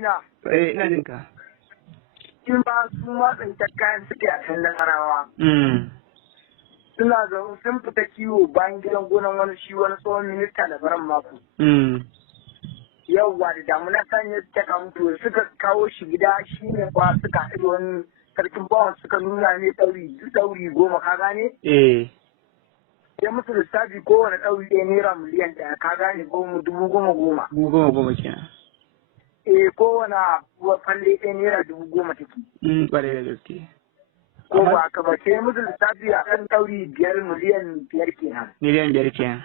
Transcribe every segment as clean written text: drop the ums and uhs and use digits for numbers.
na. Ina jin ka. In ba su ma tsintar kayan suke a kan nasarawa. Suna zaune sun fita kiwo bayan gidan gonan wani tsohon minista da baran mako. Yawwa da damuna sanya suka kamutu suka kawo shi gida shi ne kwa suka haɗu wani sarkin bawan suka nuna ne ɗauri 10 ka gane? Ya musu lissafi kowane ɗauri ɗaya naira miliyan 1 ka gane 10,000. 10,000 kenan. Kowane falle ɗaya naira 10,000 take. Ƙwarai da gaske. Ko ba ka ba sai musu lissafi a kan ɗauri 5 miliyan 5 kenan. Miliyan 5 kenan.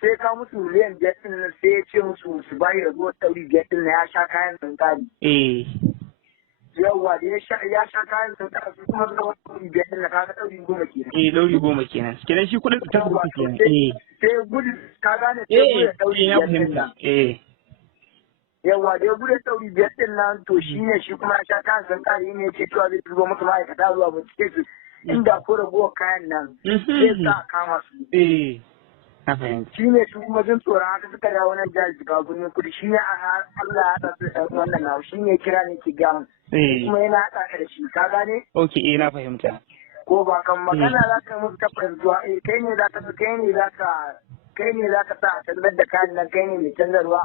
Sai ka musu miliyan 5 ɗin nan sai ya ce musu su bayi raguwar ɗauri 5 ɗin na ya sha kayan tsinkari. Yawwa da ya sha kayan tsinkari su kuma zuwa ɗauri 5 ɗin na kaga ɗauri 10 kenan. Ɗauri 10 kenan. Kenan shi kuɗin tsinkari uku kenan. Sai gudu ka gane sai gudu ɗauri 5 ɗin nan. Yawwa da ya gudu ɗauri 5 ɗin nan to shi ne shi kuma ya sha kayan tsinkari ne ce cewa zai turo musu ma'aikata zuwa bincike su inda ko ragowar kayan nan sai sa kama su. Shi ne su kuma jin tsoron haka suka dawo nan jihar Jigawa birnin Kudu shi ne Allah ya haɗa su ɗan wannan nawa shi ne kira ne ke gamu. Kuma yana haɗa ka da shi ka gane? Ok, na fahimta. Ko ba kan magana za ka musu ta fahimtuwa kai ne za ka sa a canzar da kayan nan kai ne mai canzarwa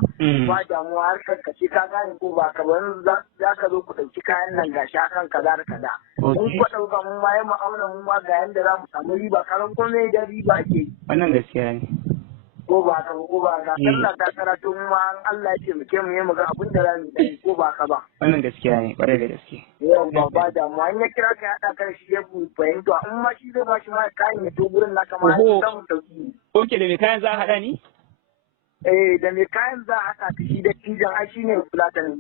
ba damuwa har karkace ka gane ko ba ka bari za ka zo ku ɗauki kayan nan gashi akan kaza da kaza. Mun ku ɗauka mun ma yi ma'auna mun ma ga yanda za mu samu riba karan komai da riba ke. Wannan gaskiya ne. Ko ba ka Allah ta karatu mu ma Allah ya ce mu ke mu yi mu ga abin da za mu yi ko ba ka ba. Wannan gaskiya ne ƙwarai da gaske. Yau ba damuwa in ya kira ka ya haɗa kan shi ya fahimta in ma shi zai ba shi ma kayan ya to gurin na kama ya samu sauki. Ok, da mai kayan za a haɗa ni? Da mai kayan za a haɗa ka shi da tijan ai shi ne fulatanin.